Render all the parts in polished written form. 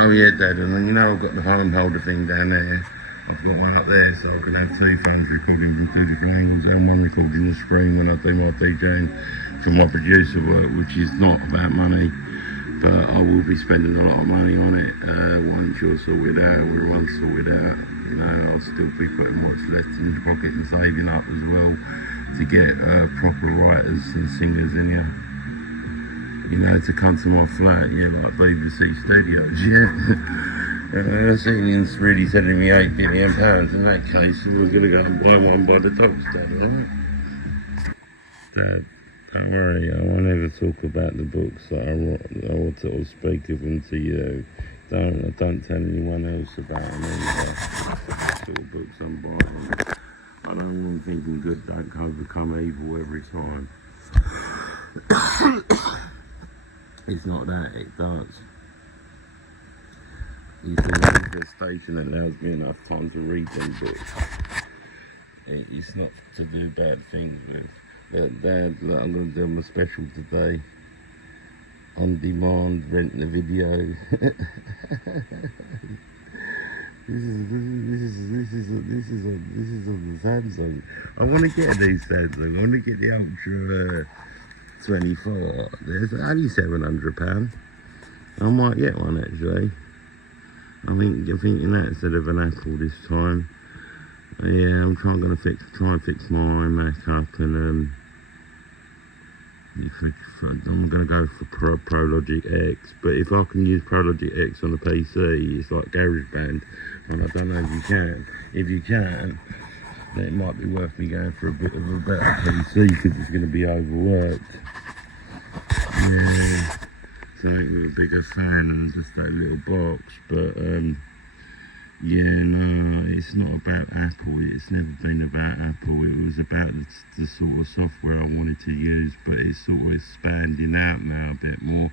Oh yeah, Dad, and then you know I've got the home holder thing down there. I've got one up there, so I can have two phones recording from two different angles and one recording the screen when I do my DJing for my producer work, which is not about money, but I will be spending a lot of money on it once you're sorted out, we're once sorted out. You know, I'll still be putting what's left in the pocket and saving up as well to get proper writers and singers in here. You know, to come to my flat, yeah, like BBC Studios, yeah. Ceiling's really telling me £8 billion. In that case, we're going to go and buy one by the docks, Dad, alright? Dad, don't worry, I won't ever talk about the books that I wrote. I will sort of speak of them to you. Don't tell anyone else about them either. Sort of books I'm buying. I don't want thinking good don't overcome evil every time. It's not that, it does. You see, manifestation allows me enough time to read them books. It's not to do bad things with. Dad, I'm going to do my special today. On demand, rent the video. This is on the Samsung. I want to get these Samsung. I want to get the Ultra 24. There's only £700. I might get one actually. I'm thinking that instead of an Apple this time. Yeah, I'm try and fix my iMac up and I'm gonna go for ProLogic X. But if I can use ProLogic X on a PC, it's like GarageBand. And I don't know if you can. If you can, then it might be worth me going for a bit of a better PC because it's going to be overworked. Yeah. Something with a bigger fan and just that little box, but yeah, no, it's not about Apple. It's never been about Apple. It was about the sort of software I wanted to use, but it's sort of expanding out now a bit more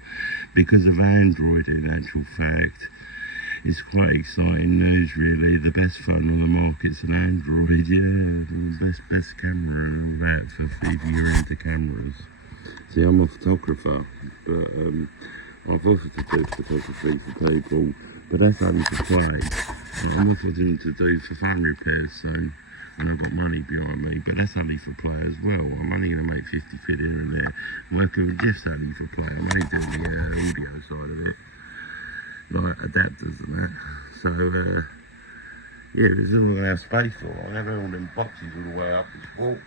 because of Android. In actual fact, it's quite exciting news, really. The best phone on the market's an Android. Yeah, best camera and all that for if you're into cameras. See, I'm a photographer, but I've offered to do photography for people, but that's only for play. I'm offering to do for phone repairs soon, and I've got money behind me, but that's only for play as well. I'm only going to make 50 quid here and there. I'm working with Jeff's only for play. I'm only doing the audio side of it, like adapters and that. So, yeah, this is all I have space for. I have all them boxes all the way up this wall.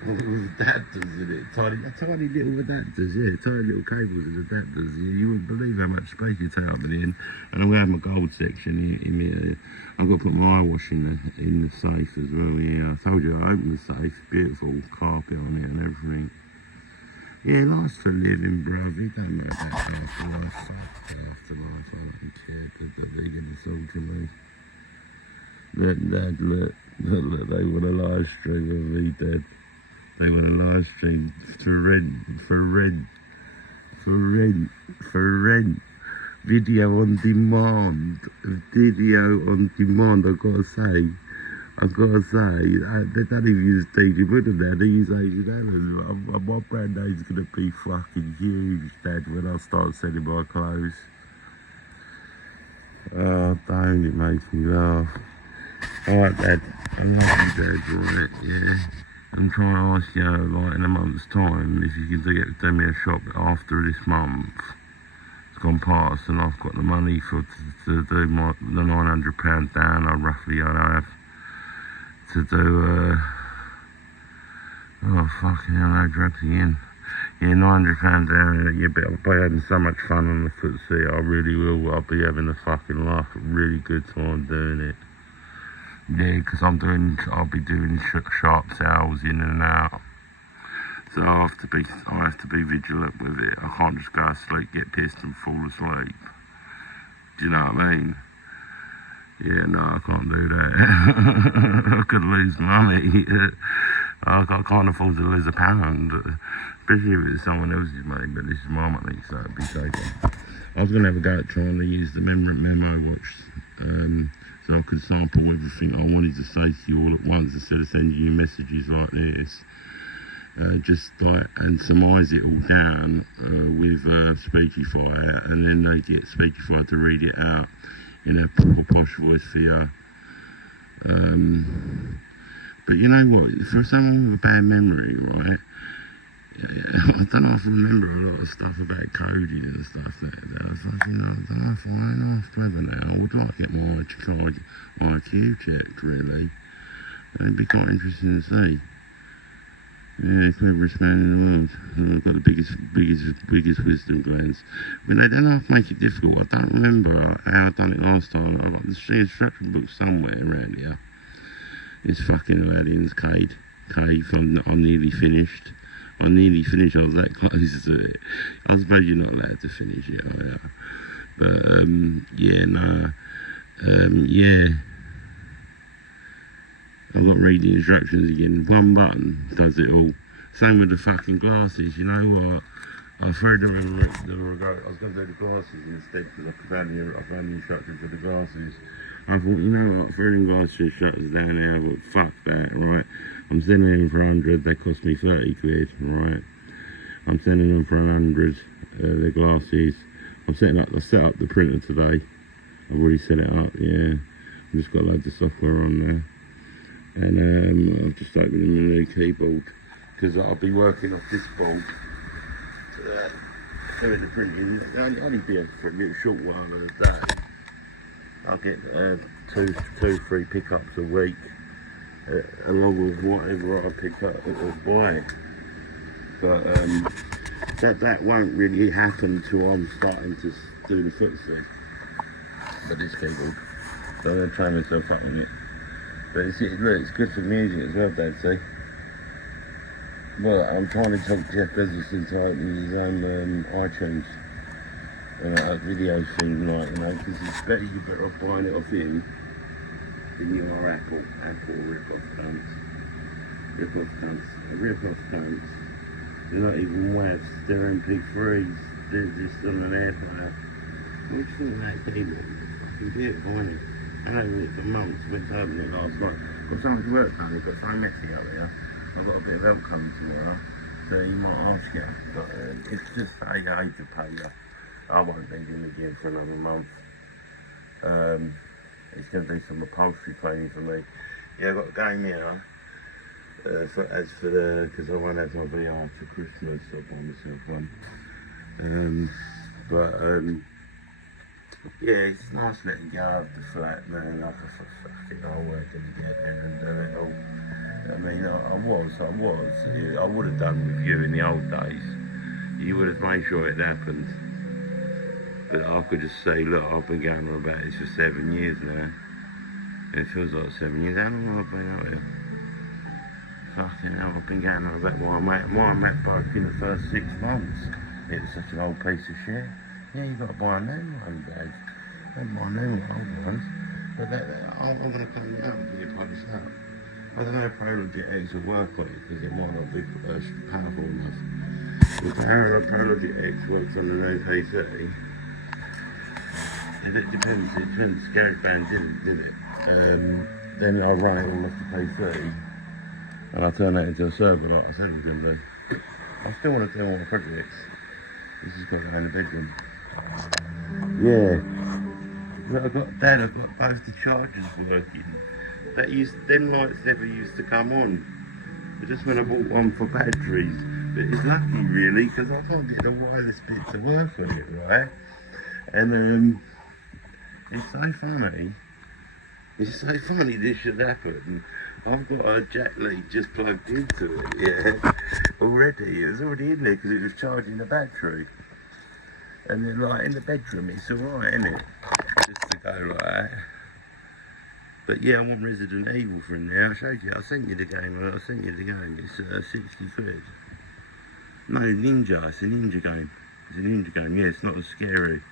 With adapters in it, tiny little adapters, yeah, tiny little cables and adapters. You wouldn't believe how much space you take up in. And we have my gold section in here. I've got to put my eyewash in the safe as well. Yeah, I told you I opened the safe, beautiful carpet on it and everything. Yeah, life's for living, bruv. You don't know about afterlife. Fuck afterlife. I don't care because they're going to sold to me. Look, they want a live stream of me dead. They want a live stream for rent. Video on demand. I've got to say, they don't even use Stevie Wonder now, they use Asian Alan. My brand name's going to be fucking huge, Dad, when I start selling my clothes. Oh, don't, it makes me laugh. Alright, Dad, I love you, Dad, right, yeah. I'm trying to ask you, like, in a month's time, if you can do me a shop after this month. It's gone past, and I've got the money to do the £900 down. I'd have to do, oh, fucking hell, no drugs again. Yeah, £900 down, yeah, but I'll be having so much fun on the footsie, I really will. I'll be having a fucking laugh, a really good time doing it. Yeah, because I'll be doing sharp sales in and out. So I have to be vigilant with it. I can't just go to sleep, get pissed and fall asleep. Do you know what I mean? Yeah, no, I can't do that. I could lose money. I can't afford to lose £1, especially if it's someone else's money, but this is my money, so it'd be taken. I was going to have a go at trying to use the memo watch, so I could sample everything I wanted to say to you all at once instead of sending you messages like this. just like anonymise it all down with Speechify, and then they get Speechify to read it out in a proper posh voice for you. But you know what? For someone with a bad memory, right? I don't know if I remember a lot of stuff about coding and stuff that I was like, you know, I don't know if I'm half clever now. I would like to get my IQ checked, really. It'd be quite interesting to see. Yeah, cleverest man in the world. I've got the biggest wisdom glands. I mean, they don't have to make it difficult. I don't remember how I done it last time. I've got the instruction book somewhere around here. It's fucking Aladdin's cave. I'm nearly finished. I nearly finished. I was that close to it. I suppose you're not allowed to finish it, are you? But yeah, no. Yeah. I've got to read the instructions again. One button does it all. Same with the fucking glasses. You know what? I threw them in the regard. I was going to do the glasses instead because I found the instructions for the glasses. I thought, you know what? I threw them glasses shutters down there, but fuck that, right? I'm sending them for 100. They cost me 30 quid, right? I'm sending them for 100. The glasses. I set up the printer today. I've already set it up. Yeah. I've just got loads of software on there. And I've just opened a new keyboard because I'll be working off this board doing the printing. It'll only be for a little short while of the day. I'll get three pickups a week along with whatever I pick up or buy. But that won't really happen until I'm starting to do the footstep for this keyboard. So I'm going to train myself up on it. But it's good for music as well, Dad, see? Well, I'm trying to talk Jeff Bezos into opening his own iTunes and a video thing, like, you know, because you're better off buying it off him than you are Apple. Apple rip-off cunts. Rip-off cunts. They're not even webs, they're MP3s. They're just on an airplane. What do you think of that keyboard? Fucking beautiful, isn't it? I haven't it for months. Went to open it last night. Got so much work done. It got so messy up there. I've got a bit of help coming tomorrow, so you might ask you. But it's just I hate to pay you. I won't need him again for another month. He's going to do some upholstery cleaning for me. Yeah, I've got a game here. Because I won't have my VR for Christmas, so I'll buy myself one. Yeah, it's nice letting go of the flat, man. I thought, fuck it, I'll work and get there and do it all. I mean, I was. I would have done with you in the old days. You would have made sure it happened. But I could just say, look, I've been going on about this for 7 years now. And it feels like 7 years. How long have I been out here? Fucking hell, I've been going on about why I met broke in the first 6 months. It was such an old piece of shit. Yeah, you got to buy a new one, Dad. Don't buy new old ones. But I'm going to clean it up and get it polished up. I don't know if Prologic X will work on it because it might not be powerful enough. If Prologic X works on the new PC, it depends. GarageBand did it. Then I'll run it all off the PC and I'll turn that into a server like I said I was going to do. I still want to do all my projects. This has got to go in the bedroom. Yeah. Well, I've got both the chargers working. Them lights never used to come on. But just when I bought one for batteries. But it's lucky really, because I can't get the wireless bit to work on it, right? And it's so funny. It's so funny this should happen. I've got a jack lead just plugged into it, yeah. Already. It was already in there because it was charging the battery. And then like in the bedroom it's alright, isn't it? Just to go like that. But yeah, I want Resident Evil from there. I showed you, I sent you the game. It's 60 quid. No, Ninja, it's a ninja game. Yeah, it's not as scary.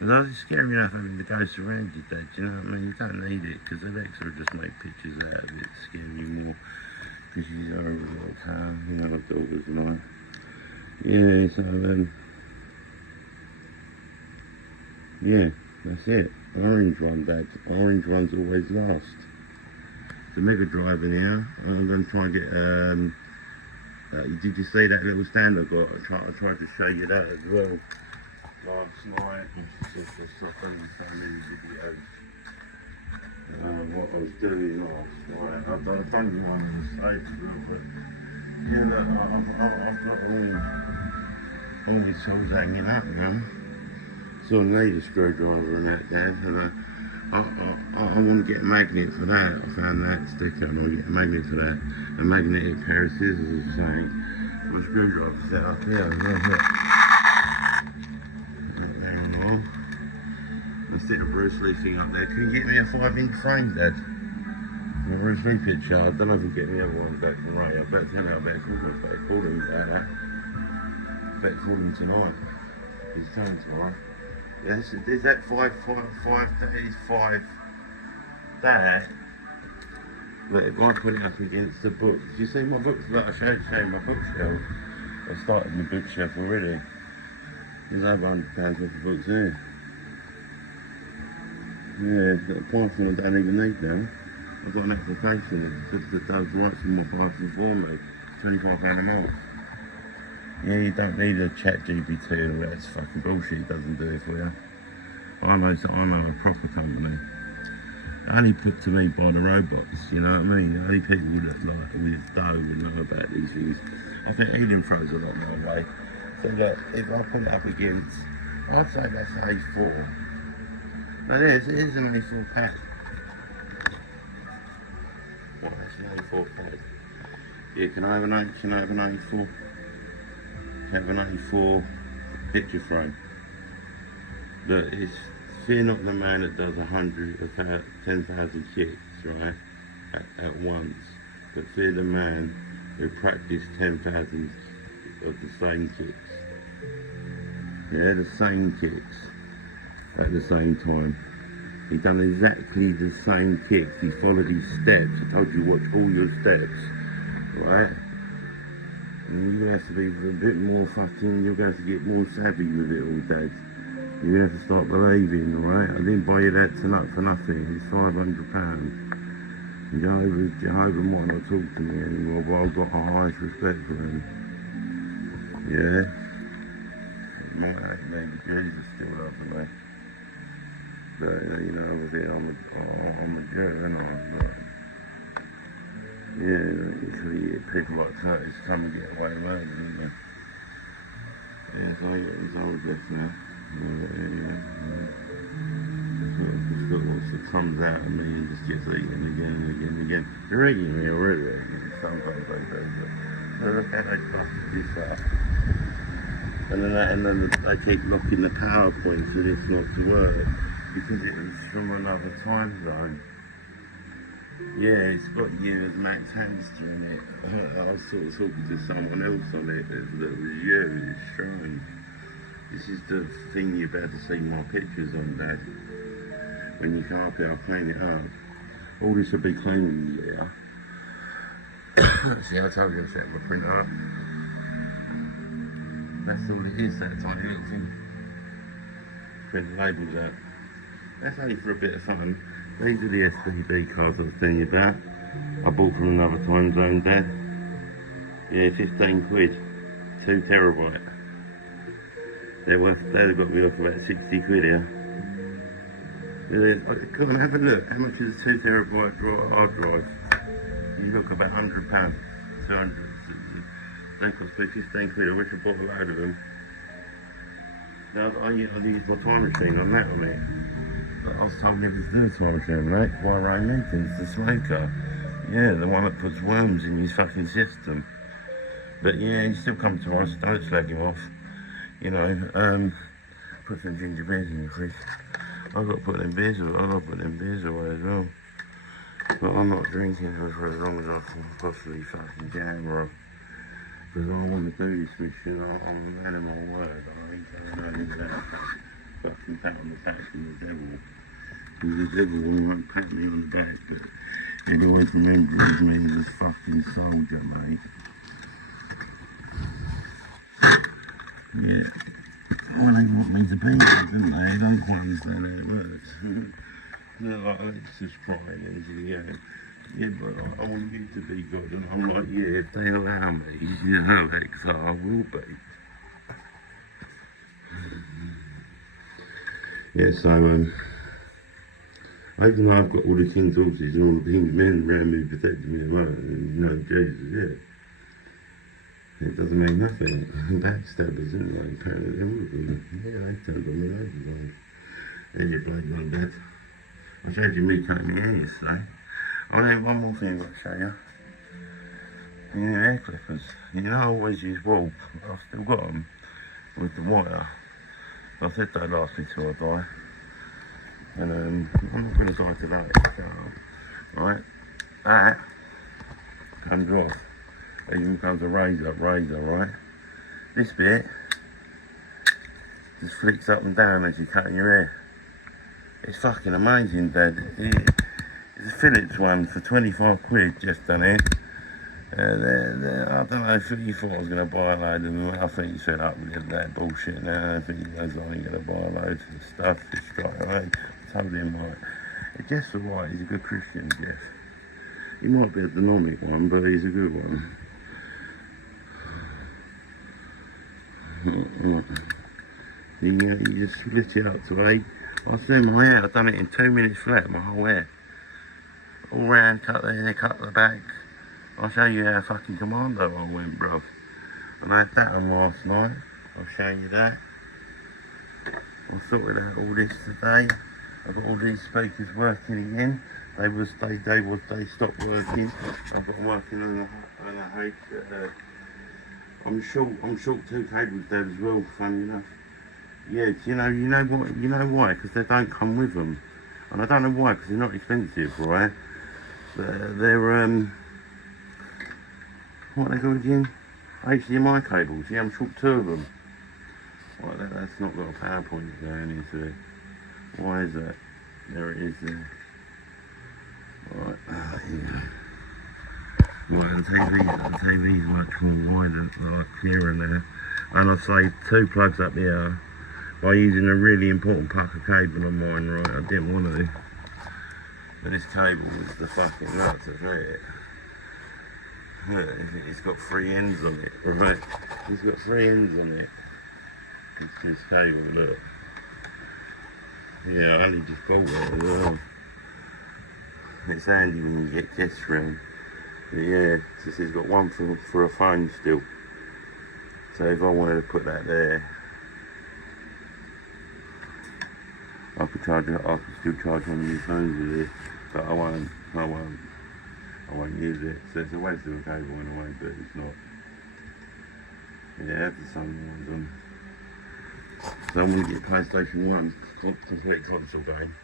Although it's scary enough having the ghosts around you, Dad, you know what I mean? You don't need it, because Alexa will just make pictures out of it, scare you more. Because she's horrible like her, you know, my daughter's like. Yeah, so yeah, that's it. Orange one, Dad. Orange one's always last. The Mega Drive in here. I'm going to try and get Did you see that little stand I got? I tried to show you that as well last night. It's just something so many videos. What I was doing last night. I've done a funny one on the stage a little bit. Yeah, look, I've got all these tools hanging up, you know. So I need a screwdriver and that, Dad, and I want to get a magnet for that. I found that sticker and I want to get a magnet for that. A magnetic pair of scissors or something. My screwdriver set up here. Look. Hang on. I'll stick a Bruce Lee thing up there. Can you get me a 5-inch frame, Dad? A Bruce Lee picture. I don't know if you can get me the other one back from Ray. I better tell you, I better call him about that. Better call him tonight. His turn tomorrow. Yes, is that 5 days, 5 there? Look, if I put it up against the book, did you see my books? Look, I showed you my bookshelf. I started the bookshelf already. There's over £100 worth of books here. Yeah, apart from I don't even need them. I've got an application that does write some more prices for me. £25 a month. Yeah, you don't need a chat GPT and all that fucking bullshit, it doesn't do it for you. I know a proper company. Only put to me by the robots, you know what I mean? Only people like with dough will know about these things. I think Eden throws a lot my way. So look, if I put it up against, I'd say that's A4. Now it is an A4 pad. Well, that's an A4 pad. Yeah, can I have an A4? Have an A4 picture frame. Look, it's fear not the man that does 10,000 kicks, right, at once, but fear the man who practiced 10,000 of the same kicks. Yeah, the same kicks at the same time. He done exactly the same kicks. He followed his steps. I told you watch all your steps, right? And you're going to have to be a bit more fucking, you're going to have to get more savvy with it all, Dad. You're going to have to start believing, right? I didn't buy you that tonight for nothing. It's £500. Jehovah might not talk to me anymore, but I've got the highest respect for him. Yeah? It might hate me, but Jesus still loves me. But, you know, obviously I'm a Jew, and I'm yeah, usually people like Curtis come and get away with murder, don't they? Yeah, so he's old death now. Just got lots that comes out of me and just gets eaten again and again and again. They're eating me already. Sometimes they do, but look how they busted this up. And then they keep locking the PowerPoint for this not to work because it was from another time zone. Yeah, it's got you as Max Hamster in it. I was sort of talking to someone else on it that was you. It's strange. This is the thing you're about to see my pictures on, Dad. When you come up here, I'll clean it up. All this will be clean in the year. See, I told you I set my printer up. That's all it is, that tiny little thing. Print the labels out. That's only for a bit of fun. These are the SPD cards I was telling you about. I bought from another time zone, Dad. Yeah, 15 quid. 2 terabyte. They'd have got me off about 60 quid here. Yeah, come on, have a look. How much is a 2 terabyte hard drive? You look about £100, 200. They cost me 15 quid. I wish I bought a load of them. Now, I use my time machine on that on it. But I was told never to do a time machine, mate. Why Ray Newton's the smoker. Yeah, the one that puts worms in his fucking system. But yeah, he still comes to us. Don't slag him off. You know, put some ginger beers in the fridge. I've got to put them beers away. I've got to put them beers away as well. But I'm not drinking for as long as I can possibly fucking jam, because I want to do this mission. I'm a man of my word. I ain't going over that fucking pat on the back from the devil. Because the devil won't pat me on the back, but he'd always remembers me as a fucking soldier, mate. Yeah. Well, they want me to be there, don't they? They don't quite understand how it works. They're like, let's just pry it into the air. Yeah, but I want you to be God, and I'm like, yeah, if they allow me, you know, Alex, I will be. Yeah, so, even though I've got all the king's horses and all the king's men around me protecting me at the moment, and you know, Jesus, yeah, it doesn't mean nothing. Backstabbers, isn't they? Apparently, they're all of them. Yeah, they turned on me loads of times. And you bloody gone dead. I showed you me cutting my hair yesterday. Oh, then one more thing I've got to show you. Yeah, hair clippers. You know, I always use wool. I've still got them with the wire. I said they last me till I die. And I'm not going to die today. So, right, that comes off. It even comes a razor, right? This bit just flicks up and down as you're cutting your hair. It's fucking amazing, Dad. It's a Phillips one for 25 quid, just done it. I don't know if he thought I was going to buy a load of them. I think he said up with that bullshit now. I think he goes, I ain't going to buy a load of stuff just straight away. I told him, like, Jeff's alright, he's a good Christian, Jeff. He might be a dynamic one, but he's a good one. You just split it up to 8. I was doing my hair, I've done it in 2 minutes flat, my whole hair. All round, cut the hair, cut the back. I'll show you how fucking commando I went, bruv. And I had that on last night. I'll show you that. I sorted out all this today. I've got all these speakers working again. They stopped working. I've got them working on a H. I'm short 2 cables there as well, funny enough. Yeah, you know why? Because they don't come with them. And I don't know why, because they're not expensive, right? They're what are they called again? HDMI cables. Yeah, I'm short 2 of them. Right, that's not got a power point going into it. Why is that? There it is there. Right, yeah. Right, the TV's much more wider, like clearer now. And I saved 2 plugs up here by using a really important pucker cable on mine, right? I didn't want to. But this cable is the fucking nuts, isn't it? It's got 3 ends on it, right? It's got 3 ends on it. It's this cable, look. Yeah, I only just bought it as well. It's handy when you get guests round. But yeah, it's got one for a phone still. So if I wanted to put that there, I could still charge one of my phones with it. But I won't use it. So it's a waste of a cable anyway, but it's not. Yeah, I have the Sony ones on. So I want to get PlayStation 1, complete console game.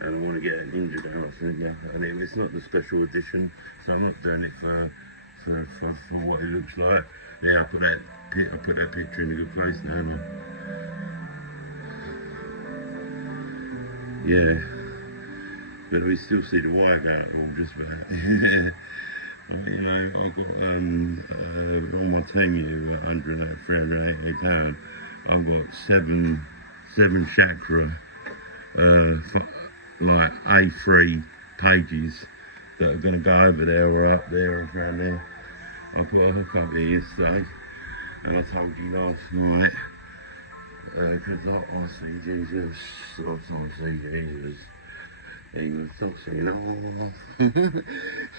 And I want to get a Ninja down, I think, yeah. And it's not the special edition, so I'm not doing it for what it looks like. Yeah, I put that picture in a good place now, haven't I? Yeah. But we still see the wire go out all just about. You know, I've got on my team here, 388 pounds. I've got seven chakra, like A3 pages that are going to go over there or up there or around there. I put a hook up here yesterday, and I told you last night, because I see Jesus, I see Jesus. He was talking,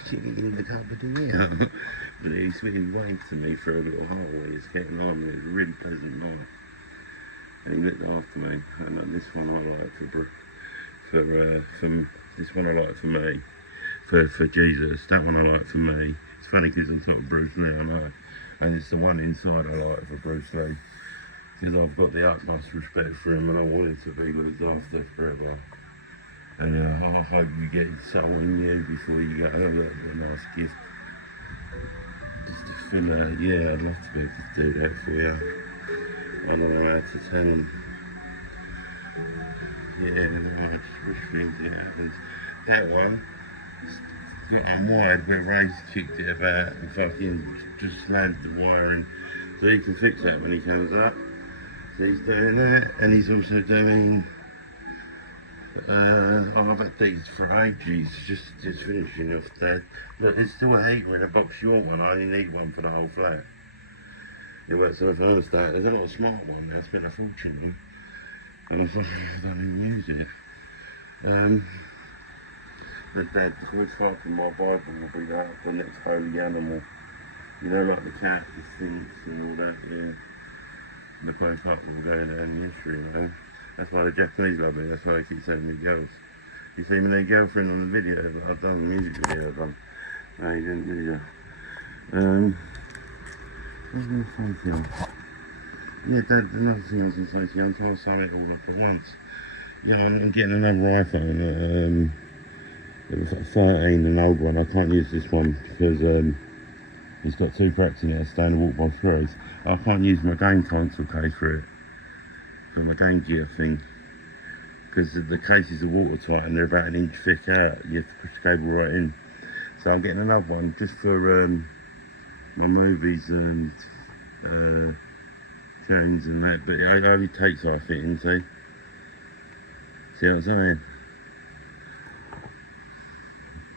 sitting in the cupboard here. But he's been waved to me for a little while. He's getting on. It was a really pleasant night. And he looked after me. And this one I like this one I like for me. For Jesus. That one I like for me. It's funny because I'm talking Bruce Lee, I know. And it's the one inside I like for Bruce Lee. Because I've got the utmost respect for him and I want him to be looked after forever. And I hope you get someone new before you go. That'd be a nice gift. Just to fill yeah, I'd love to be able to do that for you. I don't know how to tell them. Yeah, I just wish things it happens. That one, got unwired where Ray's kicked it about and fucking just slammed the wire in. So he can fix that when he comes up. So he's doing that, and he's also doing I've had these for ages, just finishing off there. Look, there's still a heater in a box. You want one? I only need one for the whole flat. It works with another state. There's a lot of smart one now. I spent a fortune on, and I thought I don't even use it. The which part of my Bible will be that the next holy animal. You know, like the cat, the sphinx, and all that. Yeah, the both up will go in history. You know, that's why the Japanese love me. That's why they keep sending me girls. You see me their girlfriend on the video that I've done, the music video I've done. No, you didn't, did you? What was I going to say to you? Yeah, Dad, another thing I was going to say to you, I'm trying to sum it all up at once. You know, I'm getting another iPhone. It was 13, an old one. I can't use this one because it's got 2 cracks in it, staying to walk by throws. I can't use my game console case for it, for my Game Gear thing, because the cases are watertight and they're about 1 inch thick out. You have to push the cable right in. So I'm getting another one just for my movies and games and that, but it only takes half it in, see? See what I'm saying?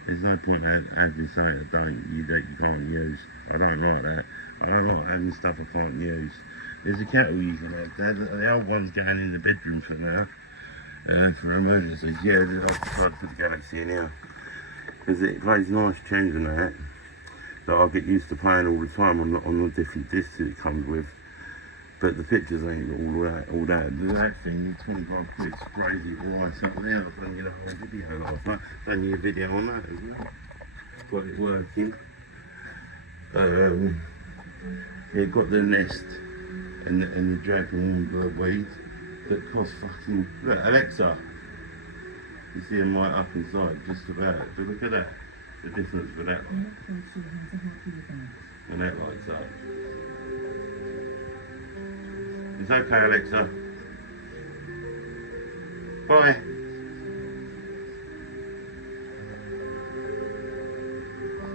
There's no point having something that you can't use. I don't like that. I don't like having stuff I can't use. There's a kettle you can have. The old one's going in the bedroom for now, for emergencies. Yeah, I've tried to put the Galaxy in here, because it plays nice tunes and that I get used to playing all the time on the different discs that it comes with. But the pictures ain't all that. That thing, 25 quid, sprays it right up there. I've done you the whole video last night. Done you a video on that as well. Got it working. It got the nest and the dragon weed that cost fucking. Look, Alexa. You see them right up inside, just about. But look at that. The difference for that one. And that lights up. It's okay, Alexa. Bye.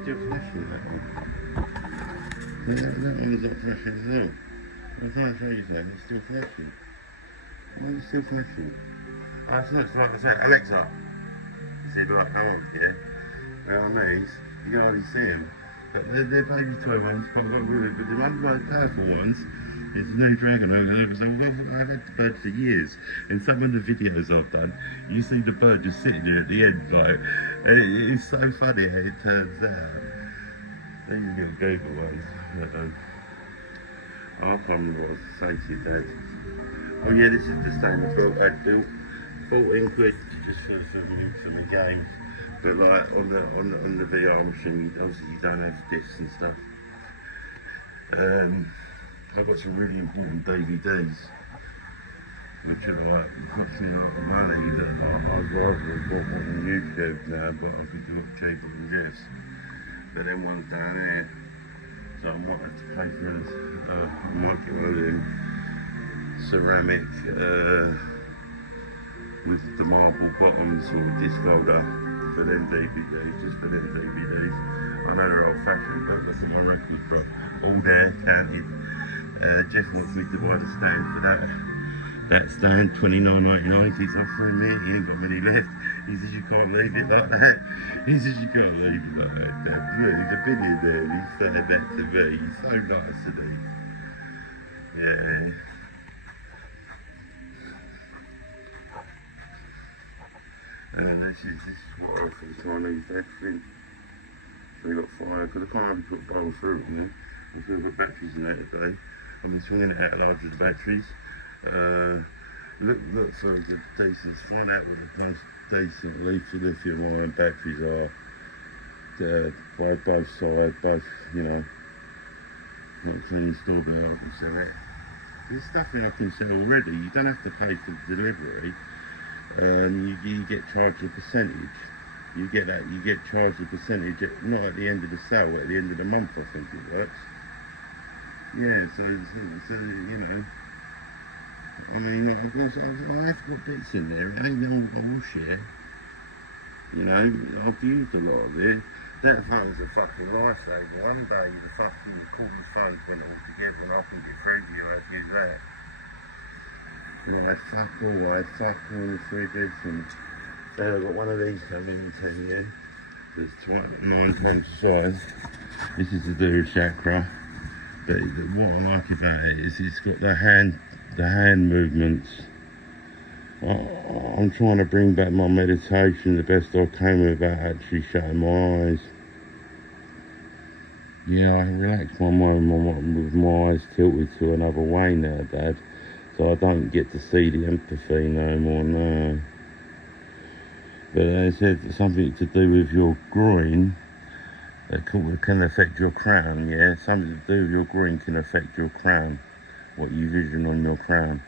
Still flashing, that one. That one is not flashing as well. I'm trying to show you something, it's still flashing. Why is it still flashing? Oh, it's not like I said, Alexa. See, like, come on, yeah. They're on these, you can hardly see them. But they're baby toy ones, but the ones like powerful ones, it's a new dragon over there, because I've had the bird for years. In some of the videos I've done, you see the bird just sitting there at the end, like, and it's so funny how it turns out. These little Google ones, I can't remember what I was saying to you, Dad. Oh yeah, this is the stainless steel I'd do. 14 quid just for the game. But like on the VR machine, obviously you don't have discs and stuff. I've got some really important DVDs, which are like costing a lot of money that I'd rather have bought one on YouTube now, but I could do it cheaper than this. But then one's down there, so I might have to pay for it. I might get one of them ceramic with the marble bottoms or disc holder for them DVDs, just for them DVDs. I know they're old fashioned, but look at my record book, all there, counted. Jeff wants me to buy the stand for that stand, $29.99. He's offering me, he ain't got many left. He says you can't leave it like that. He says you can't leave it like that, Dad. Look, he's a billionaire and he's saying that to me. He's so nice, isn't he? Yeah. This is what I think Chinese Dad thing. So we got fire, because I can't really put a bowl through it, you know. We've got batteries in there today. I've been swinging it out large with the batteries. Look for the decent, find out what the most decent lithium ion batteries are. Both sides, both, you know, not clean store but I can sell it. There's stuff in I can sell already. You don't have to pay for the delivery. You get charged a percentage. You get charged a percentage, not at the end of the sale, but at the end of the month, I think it works. Yeah, so you know, I mean, I've got bits in there, it ain't all bullshit. You know, I've used a lot of it. That phone's a fucking lifesaver. One day the fucking cordless phones went all together and I couldn't get through to you, I'd use that. Yeah, I had fuck all the fridges and I've got one of these coming in 10 years. There's 9 times the size. This is the Dura Chakra. But what I like about it is it's got the hand movements. I'm trying to bring back my meditation the best I can without actually shutting my eyes. Yeah, I relax my mind with my eyes tilted to another way now, Dad. So I don't get to see the empathy no more, no. But they said something to do with your groin that can affect your crown, yeah? Something to do with your groin can affect your crown, what you vision on your crown.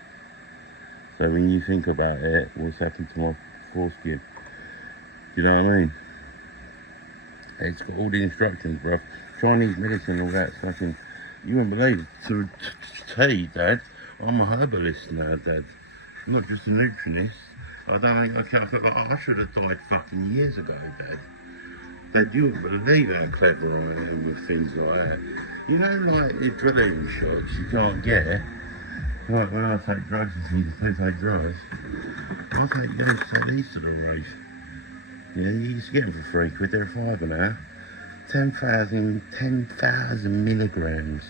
So when you think about it, what's happened to my foreskin? Do you know what I mean? It's got all the instructions, bruv. Chinese medicine, all that fucking... You wouldn't believe it. To tell you, Dad, I'm a herbalist now, Dad. I'm not just a nutritionist. I don't think I should have died fucking years ago, Dad. Dad, you wouldn't believe how clever I am with things like that. You know, like adrenaline shots you can't get. Like when I take drugs and things, I take drugs. I take these to the roof. Yeah, you used to get them for £3, they're £5 now. 10,000 milligrams.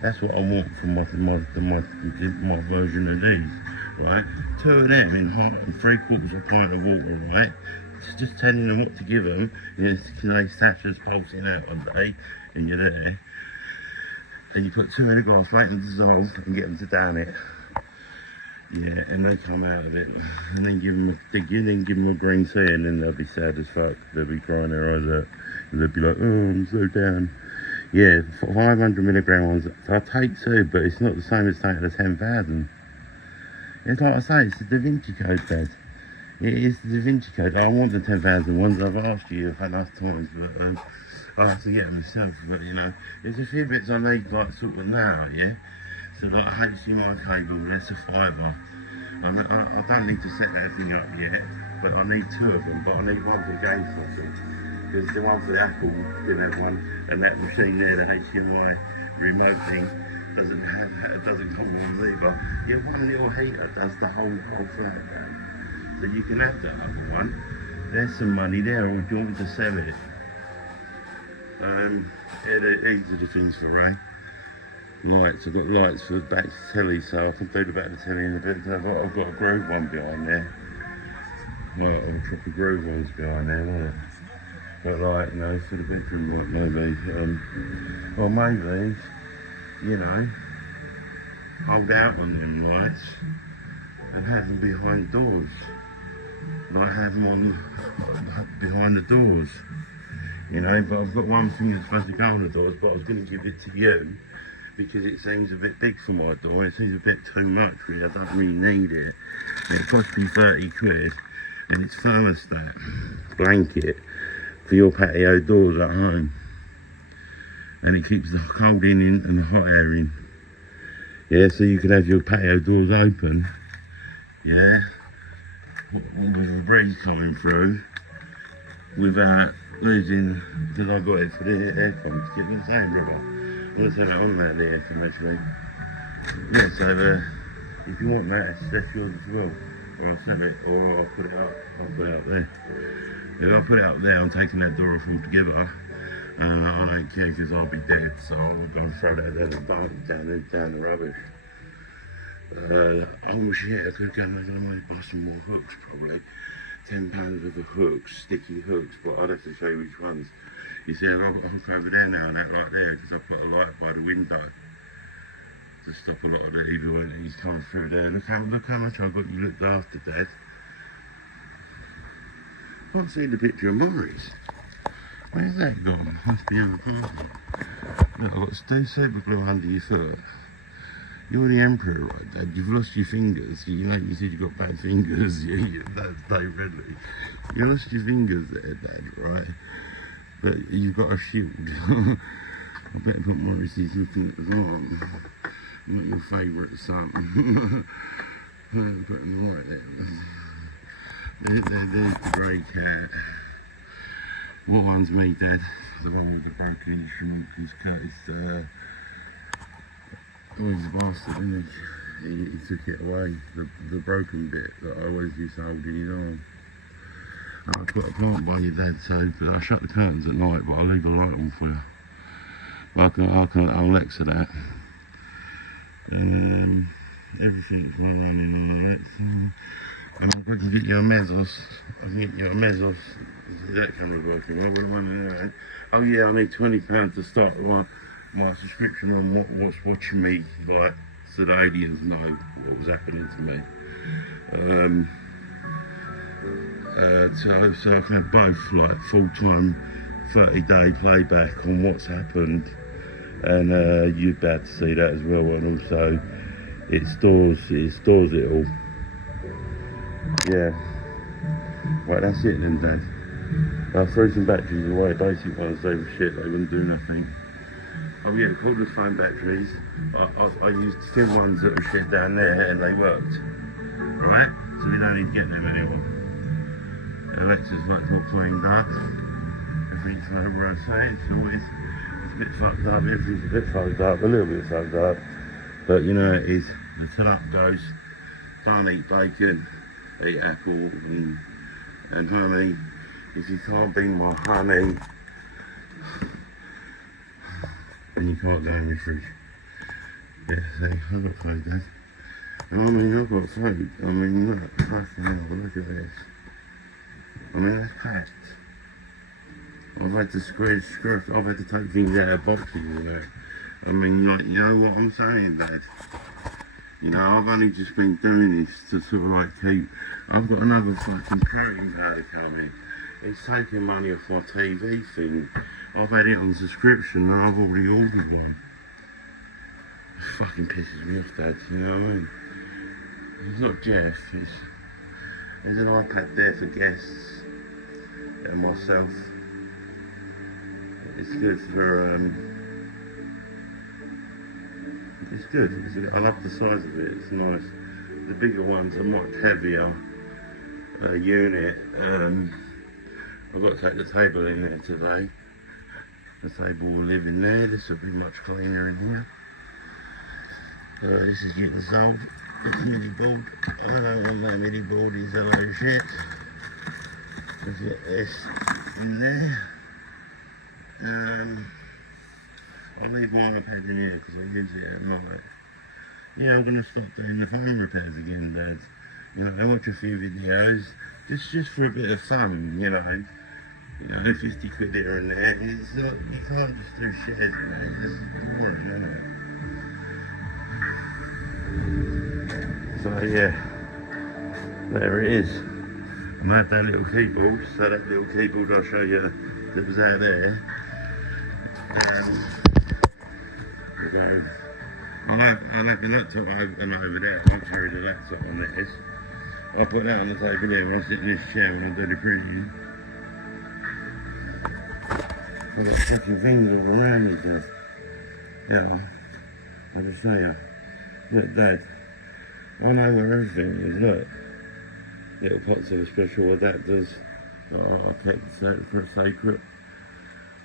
That's what I want from my version of these, right? 2 of them in hot and 3/4 of a pint of water, right? It's just telling them what to give them. Yes, they Thatcher's pulsing out one day, and you're there. And you put 2 in a glass, let them dissolve, and get them to down it. Yeah, and they come out of it, and then give them a green tea, and then they'll be sad as fuck. They'll be crying their eyes out, and they'll be like, "Oh, I'm so down." Yeah, 500 milligram ones. I take 2, but it's not the same as taking the 10,000. It's like I say, it's the Da Vinci Code, Dad. It is the Da Vinci Code. I want the 10,000 ones. I've asked you enough times, but I have to get them myself. But you know, there's a few bits I need, like sort of now, yeah. So like a HDMI cable, that's a fibre. I don't need to set that thing up yet, but I need 2 of them. But I need one for the game system. Because the one for the Apple can have one, and that machine there, the HDMI remote thing, doesn't come on either. Your one little heater does the whole flat down. So you can have that other one. There's some money there, or do you want me to sell it? Yeah, these are the things for Ray. Lights, I've got lights for the back telly, so I can do the back of the telly in a bit. I've got a Grove one behind there. Like, a proper Grove one's behind there, isn't it? But like, you know, for the bedroom light maybe. Or maybe, you know, hold out on them lights and have them behind doors. Like have them on behind the doors. You know, but I've got one thing that's supposed to go on the doors, but I was going to give it to you because it seems a bit big for my door. It seems a bit too much really. I don't really need it. It cost me £30 and it's thermostat blanket for your patio doors at home. And it keeps the cold in and the hot air in. Yeah, so you can have your patio doors open. Yeah, with a breeze coming through without losing, because I got it for the aircon. Get the same, brother. I'm going to turn that on about the aircon actually. Yeah, so if you want that, that's yours as well. Or I'll sell it, or I'll put it up there. If I put it up there, I'm taking that door off altogether. And I don't care because I'll be dead, so I'll go and throw that there down the rubbish. Oh shit, I could go and buy some more hooks probably. £10 worth of hooks, sticky hooks, but I'd have to show you which ones. You see, I've got a hook over there now and that right there because I put a light by the window to stop a lot of the evil entities coming through there. Look how much I've got you looked after, Dad. I can't see the picture of Maurice. Where's that gone? Must be in the party. Look, I've got super glue under your foot. You're the emperor, right, Dad? You've lost your fingers. You know, you said you got bad fingers. Yeah, that's Dave Redley. You lost your fingers there, Dad, right? But you've got a shield. I better put Morrissey's looking at his arm. Not your favourite son. Put him right there. There's the grey cat. What one's me, Dad? The one with the broken instrument. He's cut his, oh, he's a bastard, isn't he? He took it away, the broken bit that I always used to hold in his arm. I can't buy your dad, so but I shut the curtains at night, but I'll leave the light on for you. But I'll Alexa that. And everything's running like that. So I'm going to get you a Mesos. I'll get you a Mesos. That camera's working. Well, what am I doing? Oh yeah, I need £20 to start my subscription on what's watching me, like, so the aliens know what was happening to me. So I can have both, like, full-time 30-day playback on what's happened, and you'd be able to see that as well, and also it stores it all. Yeah. Right, that's it then, Dad. I threw some batteries away, basic ones, they were shit, they wouldn't do nothing. Oh yeah, the cordless phone batteries, I used still ones that were shit down there and they worked. Right? So we don't need to get them anymore. Alexa's much more cleaned up. Everything's know what I'm saying, it's a bit fucked up, everything's a bit fucked up, a little bit fucked up. But you know it is. The tell-up goes, don't eat bacon, eat apple and honey. If you can't be my honey, then you can't go in your fridge. Yeah, see, I've got food, Dad. And I mean, I've got food. I mean, look, fucking hell, look at this. I mean, that's packed. I've had to I've had to take things out of boxes and that. I mean, like, you know what I'm saying, Dad? You know, I've only just been doing this to sort of like keep... I've got another fucking protein powder coming. It's taking money off my TV thing. I've had it on subscription and I've already ordered one. It fucking pisses me off, Dad, you know what I mean? It's not Jeff, there's an iPad there for guests and myself. It's good for, it's good. I love the size of it, it's nice. The bigger ones are much heavier unit. I've got to take the table in there today. The table will live in there. This will be much cleaner in here. This is your result. This mini board. My mini board is a load of shit. Let's get this in there. I'll leave my iPad in here because I use it at night. Yeah, I'm going to stop doing the phone repairs again, Dad. You know, I watch a few videos, just for a bit of fun, you know. You know, 50 quid here and there. It's not, you can't just do shares, you know. It's just boring, isn't it? So yeah, there it is. And I had that little keyboard, so that little keyboard I'll show you that was out there. I'll have the laptop open over there. I won't carry the laptop on this. I'll put that on the table there when I sit in this chair when I do the printing. I've got fucking things all around me, so yeah, I'll just show you. Look, Dad, I know where everything is, look. Little pots of special adapters I kept sacred.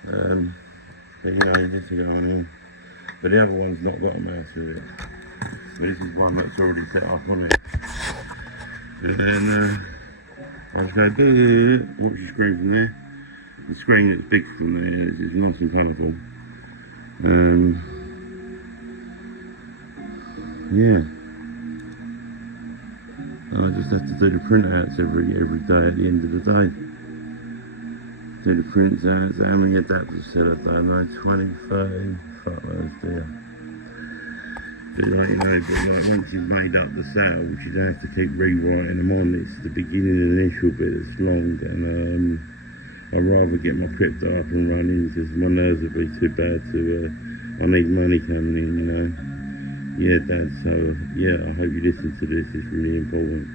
But you know, this is going on. But the other one's not got a mouse with it. But this is one that's already set up on it. And then I'll just go, watch the screen from there. The screen that's big from there is nice and colourful. Yeah. I just have to do the printouts every day at the end of the day. Do the printouts, how many adapters said I don't know, 20, 30, fuck those dear. But like, you know, once you've made up the cells, you don't have to keep rewriting them on. It's the beginning and initial bit that's long, and I'd rather get my crypto up and running because my nerves would be too bad to, I need money coming in, you know. Yeah, Dad, so yeah, I hope you listen to this, it's really important.